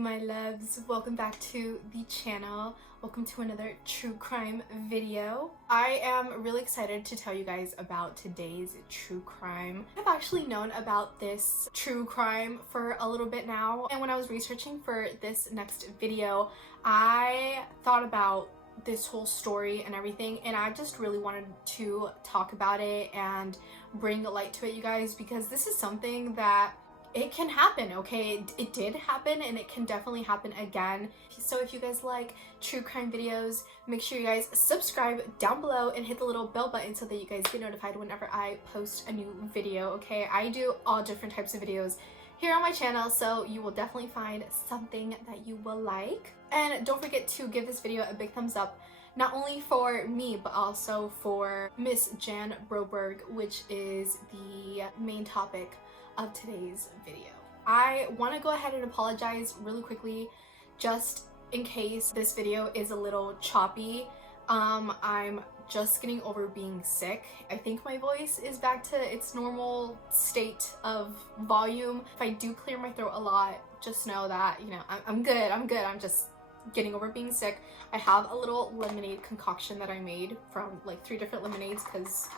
my loves, welcome back to the channel. Welcome to another true crime video. I am really excited to tell you guys about today's true crime. I've actually known about this true crime for a little bit now, and when I was researching for this next video, I thought about this whole story and everything, and I just really wanted to talk about it and bring light to it, you guys, because this is something that it can happen, okay? It did happen, and it can definitely happen again. So if you guys like true crime videos, make sure you guys subscribe down below and hit the little bell button so that you guys get notified whenever I post a new video, okay? I do all different types of videos here on my channel, so you will definitely find something that you will like. And don't forget to give this video a big thumbs up, not only for me, but also for Miss Jan Broberg, which is the main topic of today's video. I want to go ahead and apologize really quickly, just in case this video is a little choppy. I'm just getting over being sick. I think my voice is back to its normal state of volume. If I do clear my throat a lot, just know that, you know, I'm good. I'm just getting over being sick. I have a little lemonade concoction that I made from like 3 different lemonades because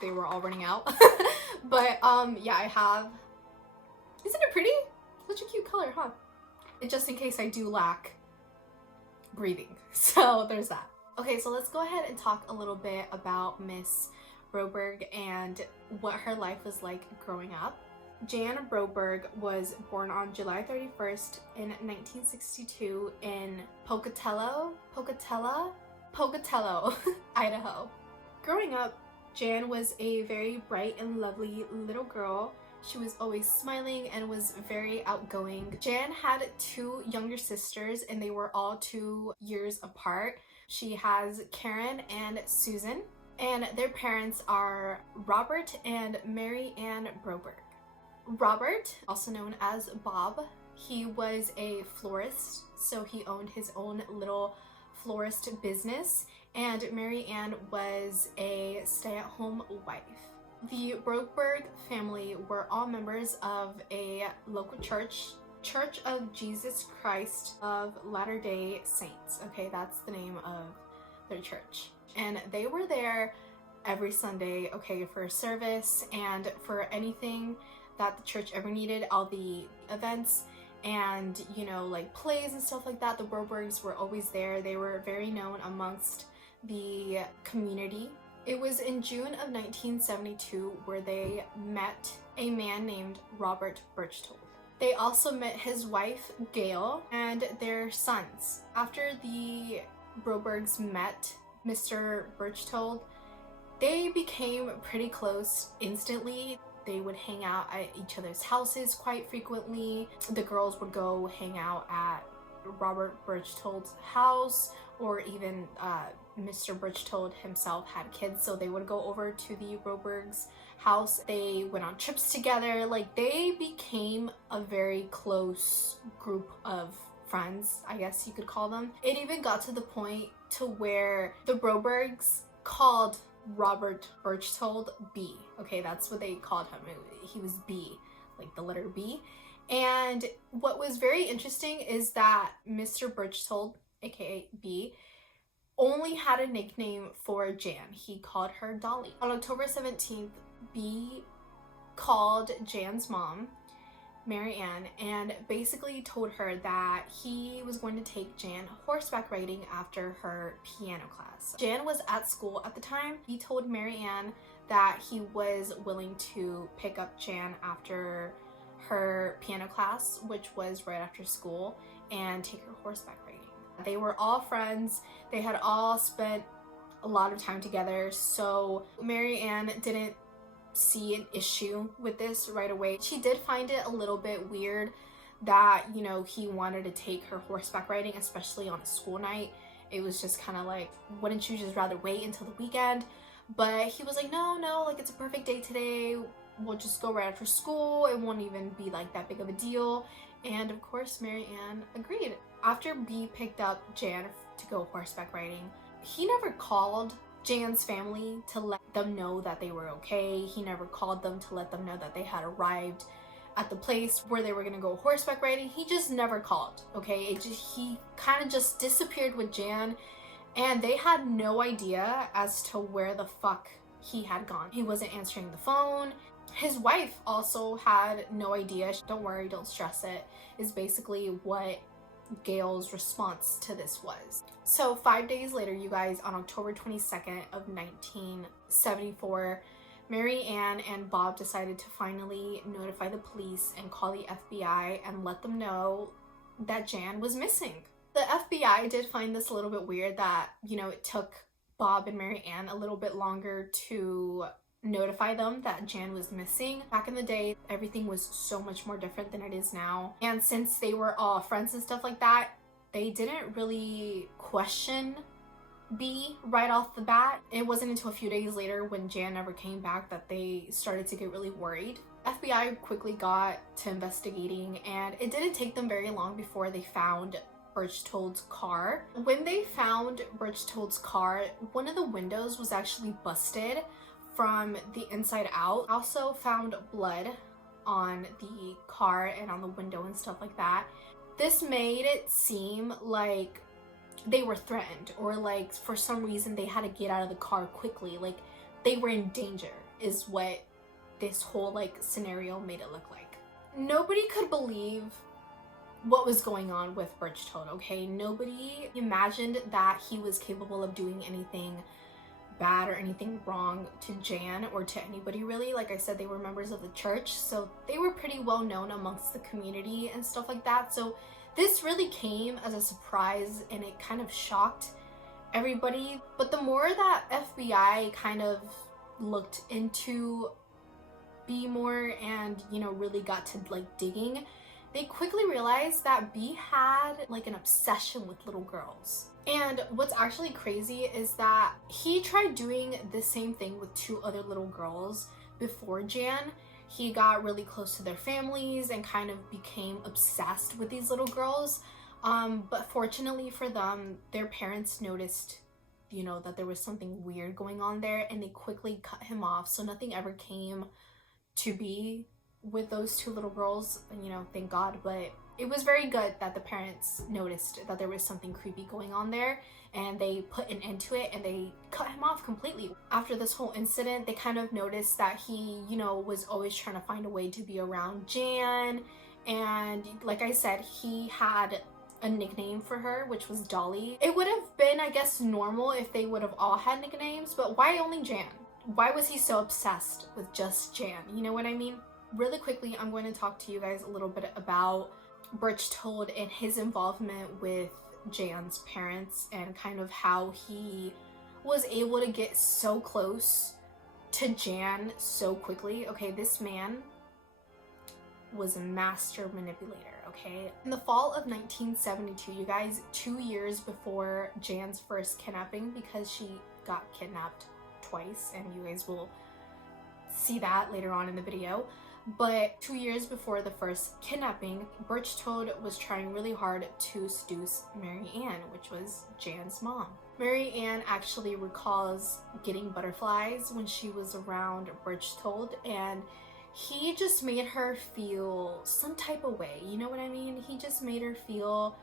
they were all running out. But yeah, I have. Isn't it pretty? Such a cute color, huh? And just in case I do lack breathing. So there's that. Okay, so let's go ahead and talk a little bit about Miss Broberg and what her life was like growing up. Jan Broberg was born on July 31st in 1962 in Pocatello, Idaho. Growing up, Jan was a very bright and lovely little girl. She was always smiling and was very outgoing. Jan had 2 younger sisters, and they were all 2 years apart. She has Karen and Susan, and their parents are Robert and Mary Ann Broberg. Robert, also known as Bob, he was a florist, so he owned his own little florist business, and Mary Ann was a stay-at-home wife. The Broberg family were all members of a local church, Church of Jesus Christ of Latter-day Saints. Okay, that's the name of their church. And they were there every Sunday, okay, for service and for anything that the church ever needed, all the events and, you know, like plays and stuff like that. The Brobergs were always there. They were very known amongst the community. It was in June of 1972 where they met a man named Robert Birchtold. They also met his wife, Gail, and their sons. After the Brobergs met Mr. Birchtold, they became pretty close instantly. They would hang out at each other's houses quite frequently. The girls would go hang out at Robert Birchtold's house, or even Mr. Birchtold himself had kids, so they would go over to the Brobergs' house. They went on trips together. Like, they became a very close group of friends, I guess you could call them. It even got to the point to where the Brobergs called Robert Birchtold B. Okay, that's what they called him. He was B, like the letter B. And what was very interesting is that Mr. Birchtold, aka B, only had a nickname for Jan. He called her Dolly. On October 17th, B called Jan's mom, Mary Ann, and basically told her that he was going to take Jan horseback riding after her piano class. Jan was at school at the time. He told Mary Ann that he was willing to pick up Jan after her piano class, which was right after school, and take her horseback riding. They were all friends. They had all spent a lot of time together, so Mary Ann didn't see an issue with this right away. She did find it a little bit weird that, you know, he wanted to take her horseback riding, especially on a school night. It was just kind of like, wouldn't you just rather wait until the weekend? But he was like, no, like, it's a perfect day today. We'll just go right after school. It won't even be like that big of a deal. And of course, Mary Ann agreed. After B picked up Jan to go horseback riding, he never called Jan's family to let them know that they were okay. He never called them to let them know that they had arrived at the place where they were gonna go horseback riding. He just never called, okay? He kind of just disappeared with Jan, and they had no idea as to where the fuck he had gone. He wasn't answering the phone. His wife also had no idea. Don't worry, don't stress it, is basically what Gail's response to this was. So 5 days later, you guys, on October 22nd of 1974, Mary Ann and Bob decided to finally notify the police and call the FBI and let them know that Jan was missing. The FBI did find this a little bit weird that, you know, it took Bob and Mary Ann a little bit longer to notify them that Jan was missing. Back in the day, everything was so much more different than it is now. And since they were all friends and stuff like that, they didn't really question B right off the bat. It wasn't until a few days later when Jan never came back that they started to get really worried. FBI quickly got to investigating, and it didn't take them very long before they found Birchtold's car. When they found Birchtold's car, one of the windows was actually busted from the inside out. Also found blood on the car and on the window and stuff like that. This made it seem like they were threatened, or like for some reason they had to get out of the car quickly, like they were in danger, is what this whole like scenario made it look like. Nobody could believe what was going on with Birchtold, okay? Nobody imagined that he was capable of doing anything bad or anything wrong to Jan or to anybody really. Like I said, they were members of the church, so they were pretty well known amongst the community and stuff like that. So this really came as a surprise, and it kind of shocked everybody. But the more that FBI kind of looked into B more and, you know, really got to like digging, they quickly realized that B had like an obsession with little girls. And what's actually crazy is that he tried doing the same thing with 2 other little girls before Jan. He got really close to their families and kind of became obsessed with these little girls. But fortunately for them, their parents noticed, you know, that there was something weird going on there, and they quickly cut him off. So nothing ever came to be with those 2 little girls, you know, thank God. But it was very good that the parents noticed that there was something creepy going on there, and they put an end to it and they cut him off completely. After this whole incident, they kind of noticed that he, you know, was always trying to find a way to be around Jan. And like I said, he had a nickname for her, which was Dolly. It would have been, I guess, normal if they would have all had nicknames, but why only Jan? Why was he so obsessed with just Jan? You know what I mean? Really quickly, I'm going to talk to you guys a little bit about Birchtold and his involvement with Jan's parents, and kind of how he was able to get so close to Jan so quickly. Okay, this man was a master manipulator, okay? In the fall of 1972, you guys, 2 years before Jan's first kidnapping, because she got kidnapped twice, and you guys will see that later on in the video. But 2 years before the first kidnapping, Birchtold was trying really hard to seduce Mary Ann, which was Jan's mom. Mary Ann actually recalls getting butterflies when she was around Birchtold, and he just made her feel some type of way, you know what I mean? He just made her feel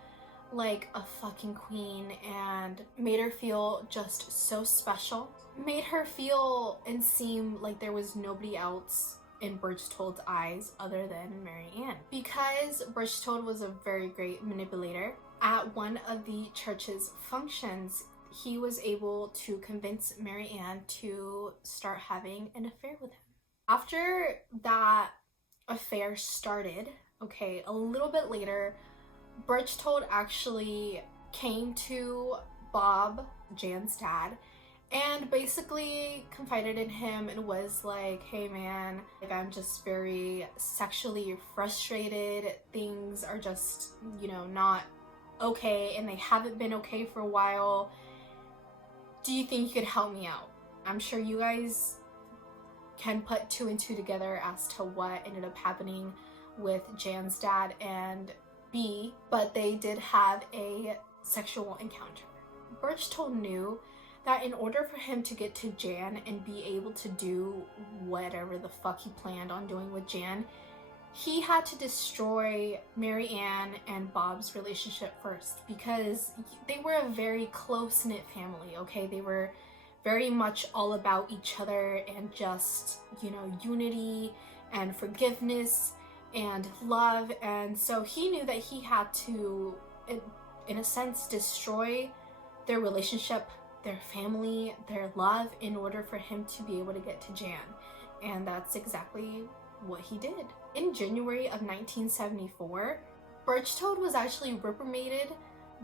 like a fucking queen, and made her feel just so special. Made her feel and seem like there was nobody else in Birchtold's eyes other than Mary Ann. Because Birchtold was a very great manipulator, at one of the church's functions, he was able to convince Mary Ann to start having an affair with him. After that affair started, okay, a little bit later, Birchtold actually came to Bob, Jan's dad, and basically confided in him and was like, hey man, like, I'm just very sexually frustrated. Things are just, you know, not okay, and they haven't been okay for a while. Do you think you could help me out? I'm sure you guys can put 2 and 2 together as to what ended up happening with Jan's dad and B, but they did have a sexual encounter. Birchtold knew that in order for him to get to Jan and be able to do whatever the fuck he planned on doing with Jan, he had to destroy Mary Ann and Bob's relationship first because they were a very close-knit family, okay? They were very much all about each other and just, you know, unity and forgiveness and love. And so he knew that he had to, in a sense, destroy their relationship, their family, their love, in order for him to be able to get to Jan. And that's exactly what he did. In January of 1974, Birchtold was actually reprimanded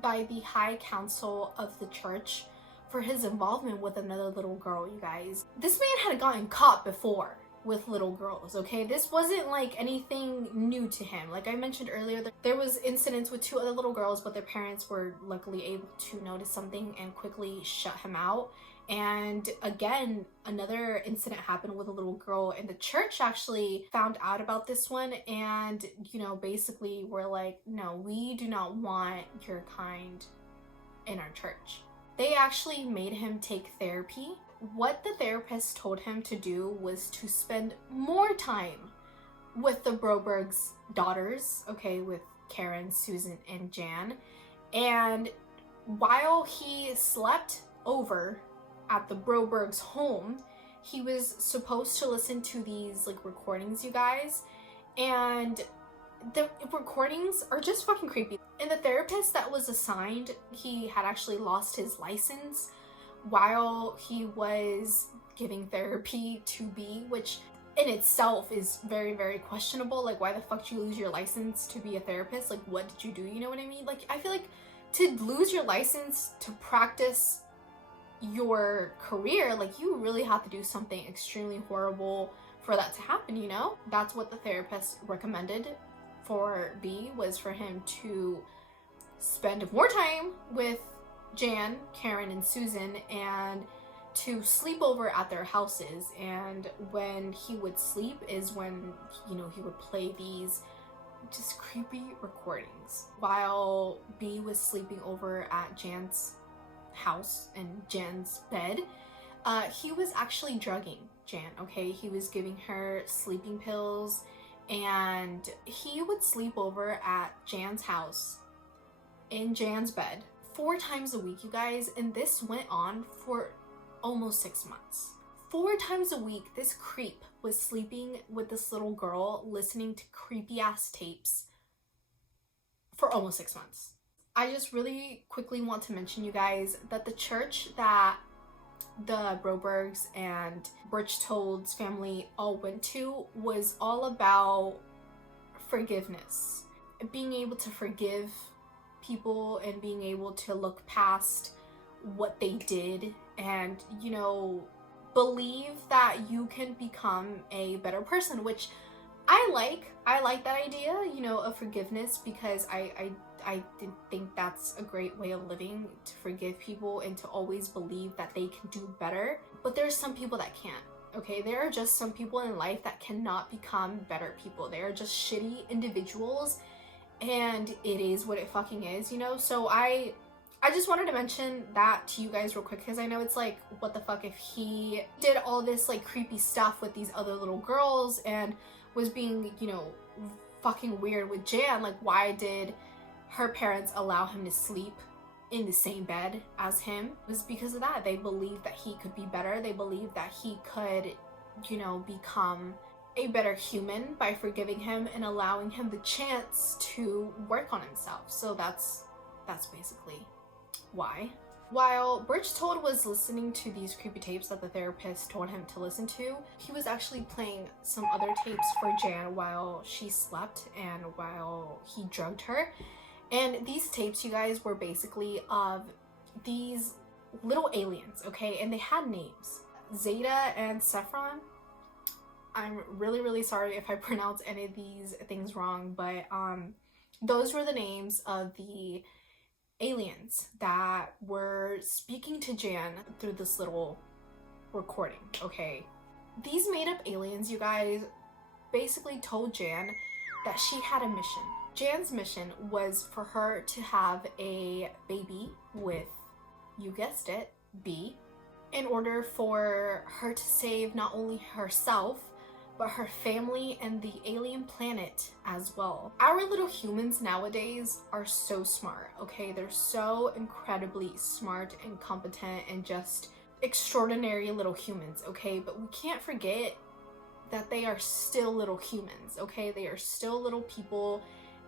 by the High Council of the church for his involvement with another little girl, you guys. This man had gotten caught before with little girls, okay? This wasn't like anything new to him. Like I mentioned earlier, there was incidents with 2 other little girls, but their parents were luckily able to notice something and quickly shut him out. And again, another incident happened with a little girl, and the church actually found out about this one and, you know, basically were like, no, we do not want your kind in our church. They actually made him take therapy. What the therapist told him to do was to spend more time with the Broberg's daughters, okay, with Karen, Susan, and Jan. And while he slept over at the Broberg's home, he was supposed to listen to these like recordings, you guys, and the recordings are just fucking creepy. And the therapist that was assigned, he had actually lost his license while he was giving therapy to B, which in itself is very, very questionable. Like, why the fuck did you lose your license to be a therapist? Like, what did you do? You know what I mean? Like, I feel like to lose your license to practice your career, like, you really have to do something extremely horrible for that to happen, you know? That's what the therapist recommended for B, was for him to spend more time with Jan, Karen, and Susan, and to sleep over at their houses. And when he would sleep is when, you know, he would play these just creepy recordings while B was sleeping over at Jan's house and Jan's bed. He was actually drugging Jan, okay? He was giving her sleeping pills, and he would sleep over at Jan's house in Jan's bed 4 times a week, you guys. And this went on for almost 6 months. 4 times a week, this creep was sleeping with this little girl, listening to creepy ass tapes for almost 6 months. I just really quickly want to mention, you guys, that the church that the Brobergs and Birchtold's family all went to was all about forgiveness. Being able to forgive people and being able to look past what they did and, you know, believe that you can become a better person, which I like that idea, you know, of forgiveness, because I think that's a great way of living, to forgive people and to always believe that they can do better. But there's some people that can't, okay? There are just some people in life that cannot become better people. They are just shitty individuals, and it is what it fucking is, you know? So I just wanted to mention that to you guys real quick, because I know it's like, what the fuck, if he did all this like creepy stuff with these other little girls and was being, you know, fucking weird with Jan, like, why did her parents allow him to sleep in the same bed as him? It was because of that. They believed that he could be better. They believed that he could, you know, become a better human by forgiving him and allowing him the chance to work on himself. So that's basically why. While Birchtold was listening to these creepy tapes that the therapist told him to listen to, he was actually playing some other tapes for Jan while she slept and while he drugged her. And these tapes, you guys, were basically of these little aliens, okay? And they had names. Zeta and Saffron. I'm really, really sorry if I pronounce any of these things wrong, but those were the names of the aliens that were speaking to Jan through this little recording, okay? These made-up aliens, you guys, basically told Jan that she had a mission. Jan's mission was for her to have a baby with, you guessed it, B, in order for her to save not only herself, but her family and the alien planet as well. Our little humans nowadays are so smart, okay? They're so incredibly smart and competent and just extraordinary little humans, okay? But we can't forget that they are still little humans, okay? They are still little people,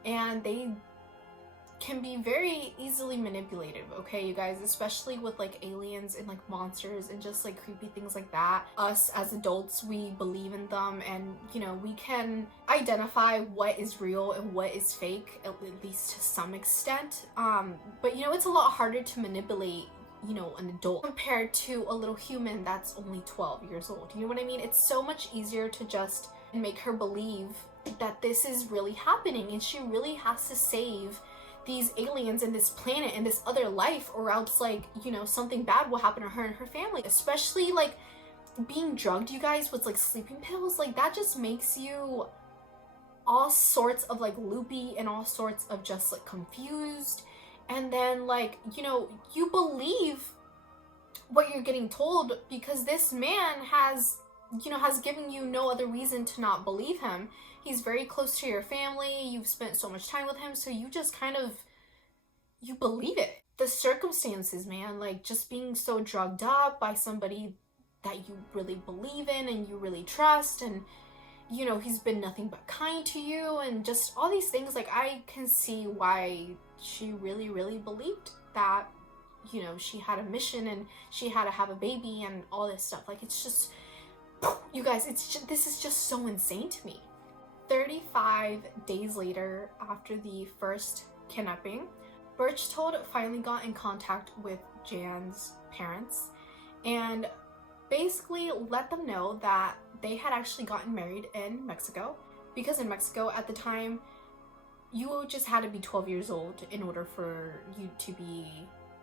and they can be very easily manipulated, okay, you guys, especially with like aliens and like monsters and just like creepy things like that. Us as adults, we believe in them, and you know, we can identify what is real and what is fake, at least to some extent. But you know, it's a lot harder to manipulate, you know, an adult compared to a little human that's only 12 years old. You know what I mean? It's so much easier to just make her believe that this is really happening and she really has to save these aliens and this planet and this other life, or else, like, you know, something bad will happen to her and her family. Especially like being drugged, you guys, with like sleeping pills, like that just makes you all sorts of like loopy and all sorts of just like confused. And then, like, you know, you believe what you're getting told because this man has, you know, has given you no other reason to not believe him. He's very close to your family. You've spent so much time with him, so you just kind of, you believe it. The circumstances, man, like just being so drugged up by somebody that you really believe in and you really trust, and you know, he's been nothing but kind to you, and just all these things. Like, I can see why she really believed that, you know, she had a mission and she had to have a baby and all this stuff. Like, it's just, you guys, it's just, this is just so insane to me. 35 days later, after the first kidnapping, Berchtold finally got in contact with Jan's parents and basically let them know that they had actually gotten married in Mexico, because in Mexico at the time, you just had to be 12 years old in order for you to be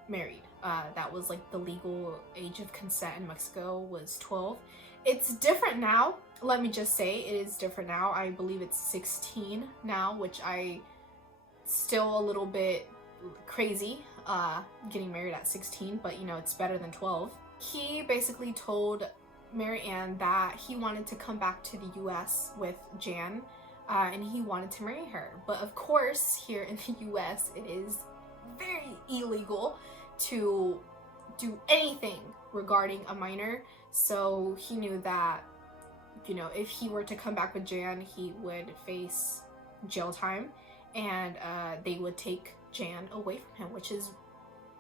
married. That was like the legal age of consent in Mexico was 12. It's different now. Let me just say, it is different now. I believe it's 16 now, which I still a little bit crazy, getting married at 16, but you know, it's better than 12. He basically told Mary Ann that he wanted to come back to the US with Jan, and he wanted to marry her. But of course, here in the US, it is very illegal to do anything regarding a minor. So he knew that, you know, if he were to come back with Jan, he would face jail time, and they would take Jan away from him, which is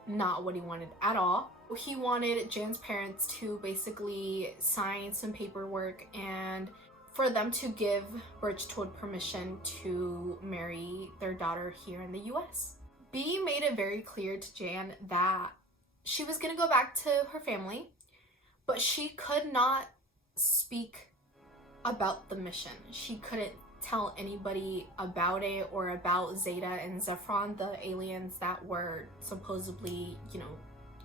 not what he wanted at all. He wanted Jan's parents to basically sign some paperwork and for them to give Berchtold permission to marry their daughter here in the US. B made it very clear to Jan that she was gonna go back to her family, but she could not speak about the mission. She couldn't tell anybody about it or about Zeta and Zephron, the aliens that were supposedly, you know,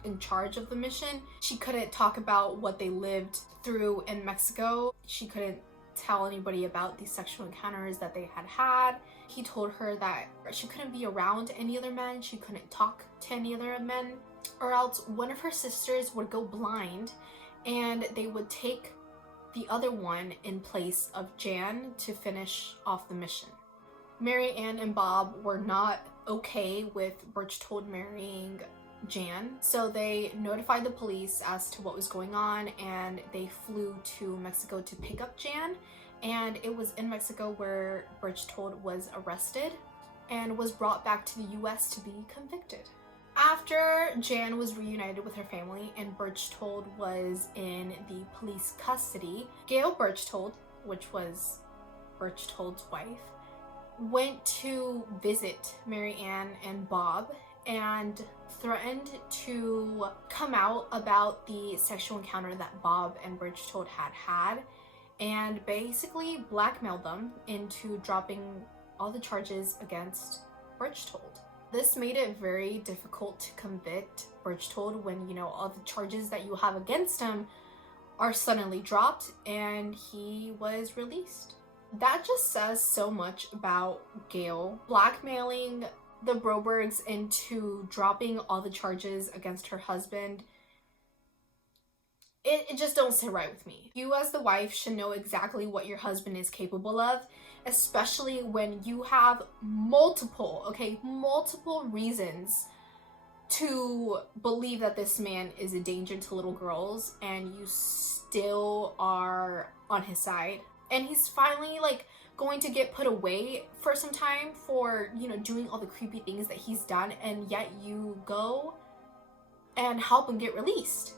in charge of the mission. She couldn't talk about what they lived through in Mexico. She couldn't tell anybody about these sexual encounters that they had had. He told her that she couldn't be around any other men, she couldn't talk to any other men, or else one of her sisters would go blind and they would take the other one in place of Jan to finish off the mission. Mary Ann and Bob were not okay with Berchtold marrying Jan, so they notified the police as to what was going on, and they flew to Mexico to pick up Jan, and it was in Mexico where Berchtold was arrested and was brought back to the US to be convicted. After Jan was reunited with her family and Berchtold was in the police custody, Gail Berchtold, which was Berchtold's wife, went to visit Mary Ann and Bob and threatened to come out about the sexual encounter that Bob and Berchtold had had, and basically blackmailed them into dropping all the charges against Berchtold. This made it very difficult to convict Berchtold when, you know, all the charges that you have against him are suddenly dropped and he was released. That just says so much about Gail blackmailing the Brobergs into dropping all the charges against her husband. it just don't sit right with me. You as the wife should know exactly what your husband is capable of, especially when you have multiple reasons to believe that this man is a danger to little girls, and you still are on his side. And he's finally like going to get put away for some time for, you know, doing all the creepy things that he's done, and yet you go and help him get released.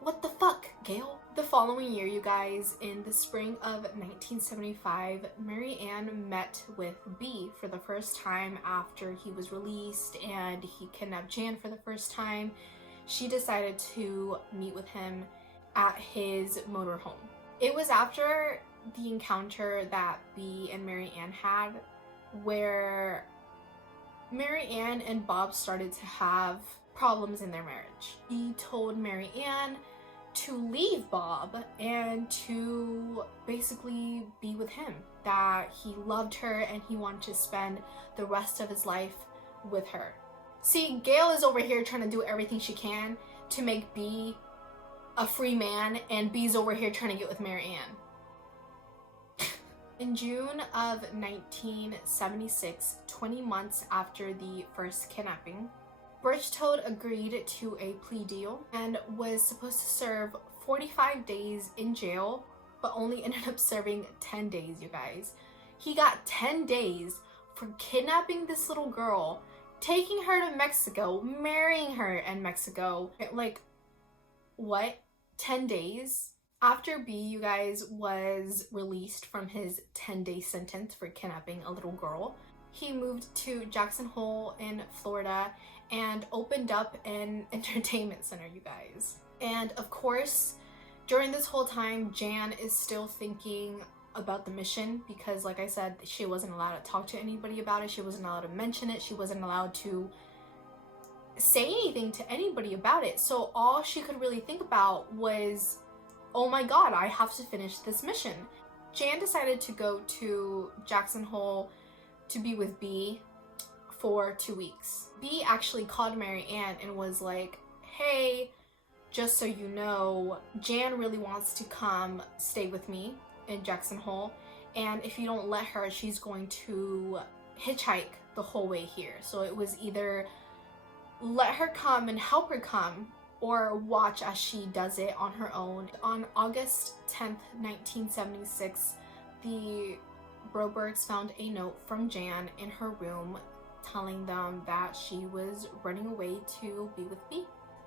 What the fuck, Gail? The following year, you guys, in the spring of 1975, Mary Ann met with B for the first time after he was released and he kidnapped Jan for the first time. She decided to meet with him at his motorhome. It was after the encounter that B and Mary Ann had where Mary Ann and Bob started to have problems in their marriage. He told Mary Ann to leave Bob and to basically be with him, that he loved her and he wanted to spend the rest of his life with her. See, Gail is over here trying to do everything she can to make B a free man, and B's over here trying to get with Mary Ann. In June of 1976, 20 months after the first kidnapping, Birchtold agreed to a plea deal and was supposed to serve 45 days in jail, but only ended up serving 10 days, you guys. He got 10 days for kidnapping this little girl, taking her to Mexico, marrying her in Mexico. Like, what? 10 days? After B, you guys, was released from his 10-day sentence for kidnapping a little girl, he moved to Jackson Hole in Florida and opened up an entertainment center, you guys. And of course, during this whole time, Jan is still thinking about the mission because, like I said, she wasn't allowed to talk to anybody about it. She wasn't allowed to mention it. She wasn't allowed to say anything to anybody about it. So all she could really think about was, oh my god, I have to finish this mission. Jan decided to go to Jackson Hole to be with B for 2 weeks. B actually called Mary Ann and was like, hey, just so you know, Jan really wants to come stay with me in Jackson Hole, and if you don't let her, she's going to hitchhike the whole way here. So it was either let her come and help her come, or watch as she does it on her own. On August 10th, 1976, the Brobergs found a note from Jan in her room telling them that she was running away to be with B.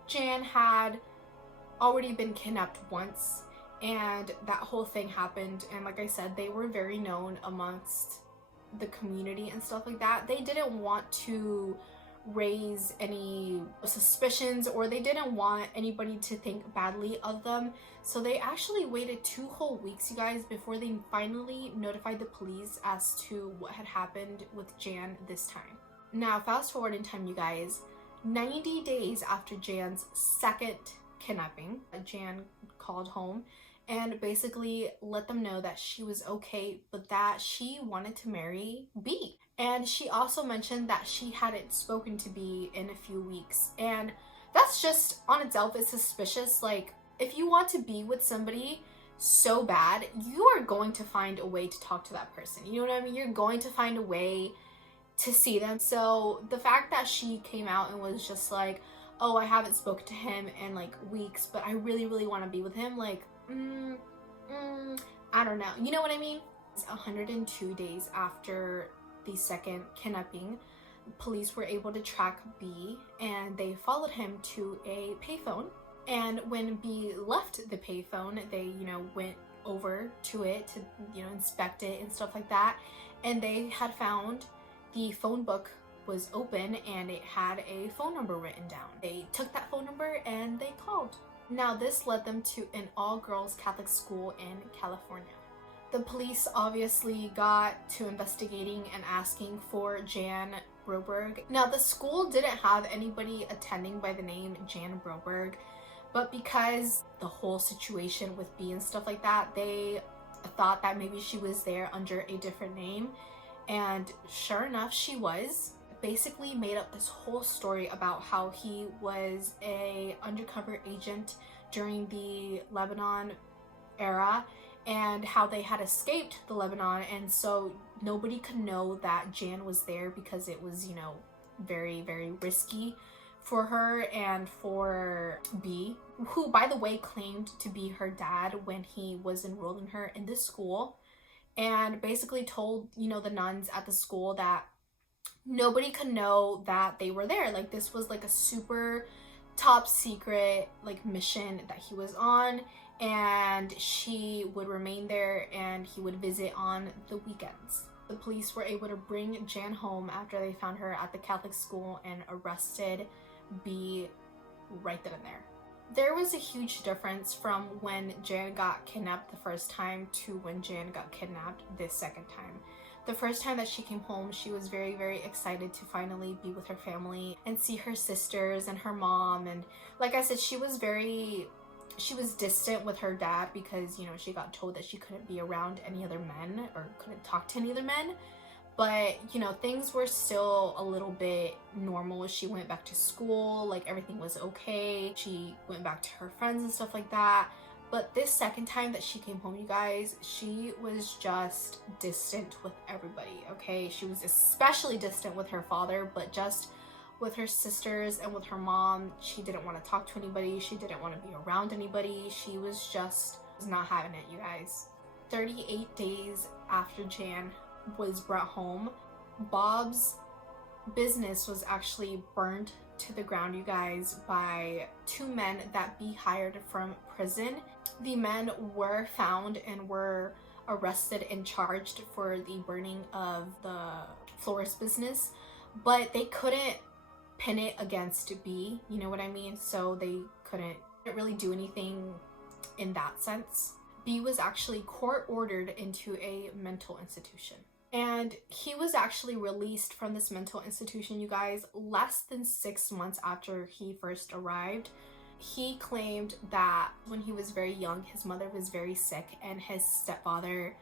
Jan had already been kidnapped once, and that whole thing happened, and like I said, they were very known amongst the community and stuff like that. They didn't want to raise any suspicions, or they didn't want anybody to think badly of them, so they actually waited 2 whole weeks, you guys, before they finally notified the police as to what had happened with Jan this time. Now fast forward in time, you guys, 90 days after Jan's second kidnapping, Jan called home and basically let them know that she was okay, but that she wanted to marry B. And she also mentioned that she hadn't spoken to B in a few weeks, and that's just on itself is suspicious. Like, if you want to be with somebody so bad, you are going to find a way to talk to that person. You know what I mean? You're going to find a way to see them. So the fact that she came out and was just like, oh, I haven't spoken to him in like weeks, but I really, really want to be with him, like, I don't know. You know what I mean? It's 102 days after the second kidnapping, police were able to track B, and they followed him to a payphone. And when B left the payphone, they, you know, went over to it to, you know, inspect it and stuff like that. And they had found the phone book was open and it had a phone number written down. They took that phone number and they called. Now this led them to an all-girls Catholic school in California. The police obviously got to investigating and asking for Jan Broberg. Now the school didn't have anybody attending by the name Jan Broberg, but because the whole situation with B and stuff like that, they thought that maybe she was there under a different name, and sure enough she was. Basically made up this whole story about how he was a undercover agent during the Lebanon era and how they had escaped the Lebanon, and so nobody could know that Jan was there because it was, you know, very, very risky for her and for B, who by the way claimed to be her dad when he was enrolling her in this school, and basically told, you know, the nuns at the school that nobody could know that they were there. Like, this was like a super top secret like mission that he was on, and she would remain there and he would visit on the weekends. The police were able to bring Jan home after they found her at the Catholic school and arrested B right then and there. There was a huge difference from when Jan got kidnapped the first time to when Jan got kidnapped this second time. The first time that she came home, she was very, very excited to finally be with her family and see her sisters and her mom. And like I said, she was distant with her dad because, you know, she got told that she couldn't be around any other men or couldn't talk to any other men. But, you know, things were still a little bit normal. She went back to school, like everything was okay. She went back to her friends and stuff like that. But this second time that she came home, you guys, she was just distant with everybody, okay? She was especially distant with her father, but just with her sisters and with her mom, she didn't want to talk to anybody. She didn't want to be around anybody. She was not having it, you guys. 38 days after Jan was brought home, Bob's business was actually burned to the ground, you guys, by two men that B hired from prison. The men were found and were arrested and charged for the burning of the florist business, but they couldn't pin it against B, you know what I mean? So they couldn't really do anything in that sense. B was actually court ordered into a mental institution. And he was actually released from this mental institution, you guys, less than 6 months after he first arrived. He claimed that when he was very young, his mother was very sick and his stepfather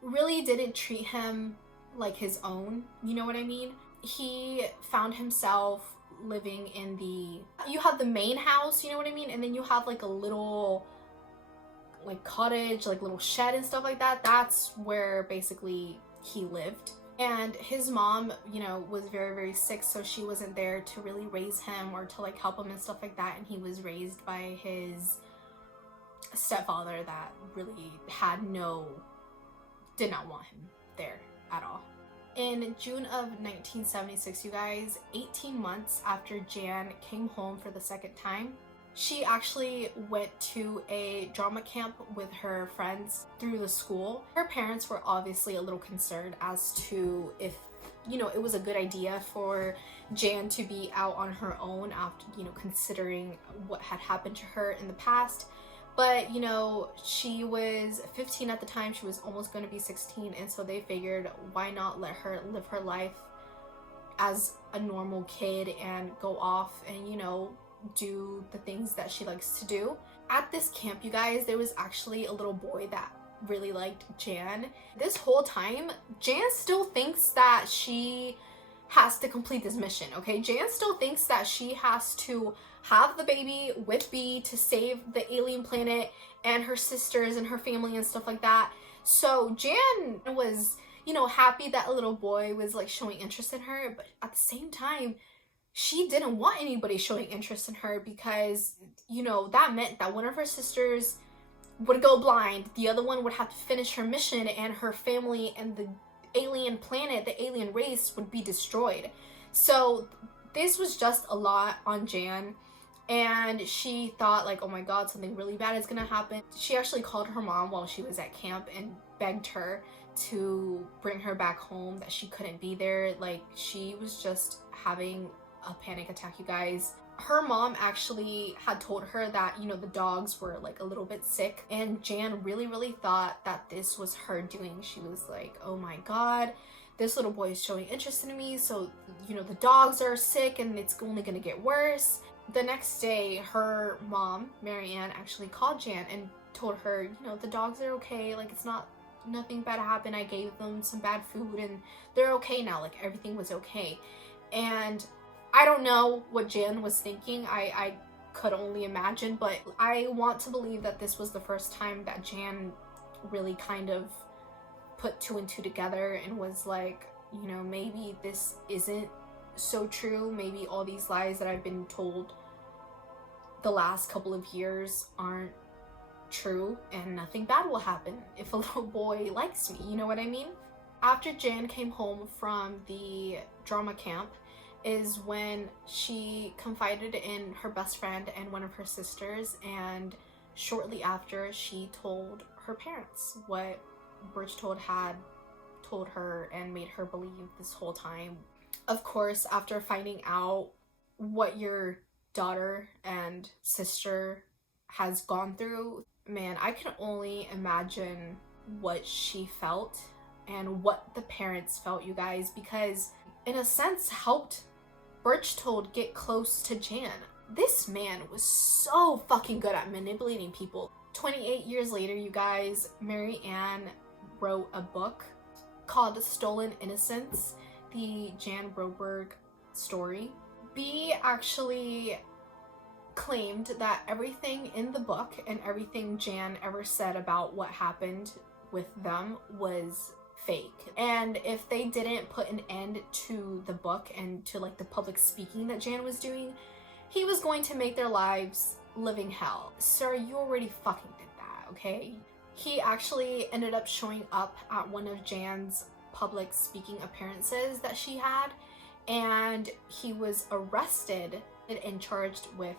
really didn't treat him like his own, you know what I mean? He found himself living in you have the main house, you know what I mean? And then you have like a little like cottage, like little shed and stuff like that. That's where basically he lived. And his mom, you know, was very, very sick, so she wasn't there to really raise him or to like help him and stuff like that. And he was raised by his stepfather that really did not want him there at all. In June of 1976, you guys, 18 months after Jan came home for the second time, she actually went to a drama camp with her friends through the school. Her parents were obviously a little concerned as to if, you know, it was a good idea for Jan to be out on her own after, you know, considering what had happened to her in the past. But, you know, she was 15 at the time. She was almost going to be 16. And so they figured, why not let her live her life as a normal kid and go off and, you know, do the things that she likes to do. At this camp, you guys, there was actually a little boy that really liked Jan. This whole time, Jan still thinks that she has to complete this mission, okay? Jan still thinks that she has to have the baby with B to save the alien planet and her sisters and her family and stuff like that. So Jan was, you know, happy that a little boy was like showing interest in her, but at the same time, she didn't want anybody showing interest in her because, you know, that meant that one of her sisters would go blind, the other one would have to finish her mission, and her family and the alien planet, the alien race, would be destroyed. So this was just a lot on Jan, and she thought like, oh my god, something really bad is gonna happen. She actually called her mom while she was at camp and begged her to bring her back home, that she couldn't be there. Like, she was just having a panic attack, you guys. Her mom actually had told her that, you know, the dogs were like a little bit sick, and Jan really thought that this was her doing. She was like, oh my god, this little boy is showing interest in me, so, you know, the dogs are sick and it's only gonna get worse. The next day, her mom, Marianne, actually called Jan and told her, you know, the dogs are okay, like, it's nothing bad happened. I gave them some bad food and they're okay now, like everything was okay. And I don't know what Jan was thinking. I could only imagine, but I want to believe that this was the first time that Jan really kind of put two and two together and was like, you know, maybe this isn't so true. Maybe all these lies that I've been told the last couple of years aren't true and nothing bad will happen if a little boy likes me, you know what I mean? After Jan came home from the drama camp is when she confided in her best friend and one of her sisters, and shortly after she told her parents what Berchtold had told her and made her believe this whole time. Of course, after finding out what your daughter and sister has gone through, man, I can only imagine what she felt and what the parents felt, you guys, because in a sense helped Berchtold get close to Jan. This man was so fucking good at manipulating people. 28 years later, you guys, Mary Ann wrote a book called Stolen Innocence, the Jan Broberg story. B actually claimed that everything in the book and everything Jan ever said about what happened with them was fake. And if they didn't put an end to the book and to like the public speaking that Jan was doing, he was going to make their lives living hell. Sir, you already fucking did that, okay? He actually ended up showing up at one of Jan's public speaking appearances that she had, and he was arrested and charged with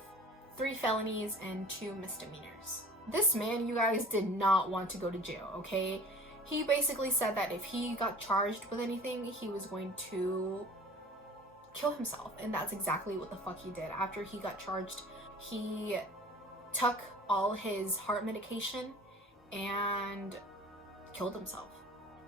3 felonies and 2 misdemeanors. This man, you guys, did not want to go to jail, okay? He basically said that if he got charged with anything, he was going to kill himself, and that's exactly what the fuck he did. After he got charged, he took all his heart medication and killed himself.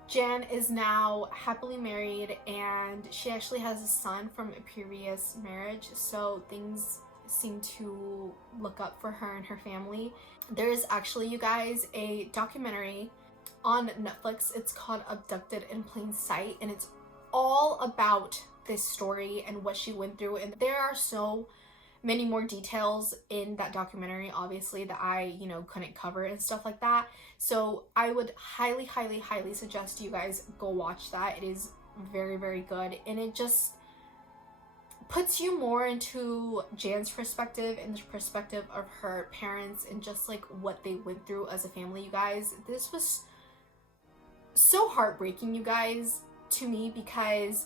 Jan is now happily married, and she actually has a son from a previous marriage, so things seem to look up for her and her family. There's actually, you guys, a documentary on Netflix. It's called Abducted in Plain Sight, and it's all about this story and what she went through, and there are so many more details in that documentary, obviously, that I, you know, couldn't cover and stuff like that. So I would highly, highly, highly suggest you guys go watch that. It is very, very good, and it just puts you more into Jan's perspective and the perspective of her parents and just like what they went through as a family, you guys. This was so heartbreaking, you guys, to me, because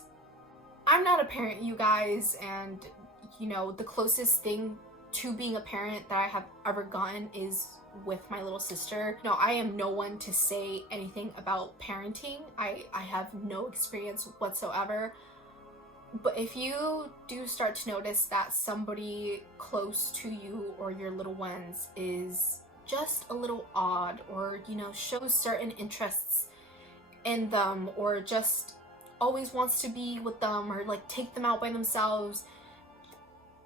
I'm not a parent, you guys, and you know, the closest thing to being a parent that I have ever gotten is with my little sister. No, I am no one to say anything about parenting. I have no experience whatsoever. But if you do start to notice that somebody close to you or your little ones is just a little odd, or, you know, shows certain interests in them, or just always wants to be with them, or like take them out by themselves,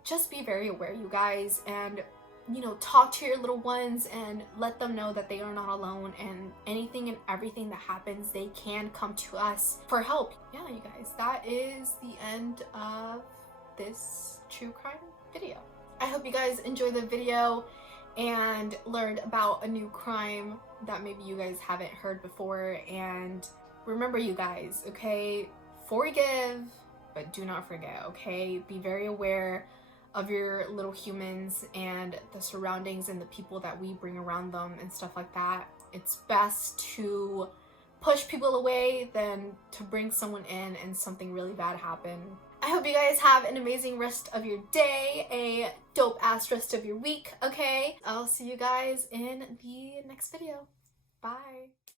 just be very aware, you guys, and, you know, talk to your little ones and let them know that they are not alone, and anything and everything that happens, they can come to us for help. Yeah, you guys, that is the end of this true crime video. I hope you guys enjoyed the video and learned about a new crime that maybe you guys haven't heard before. And remember, you guys, okay, forgive, but do not forget, okay? Be very aware of your little humans and the surroundings and the people that we bring around them and stuff like that. It's best to push people away than to bring someone in and something really bad happen. I hope you guys have an amazing rest of your day, a dope ass rest of your week, okay? I'll see you guys in the next video. Bye.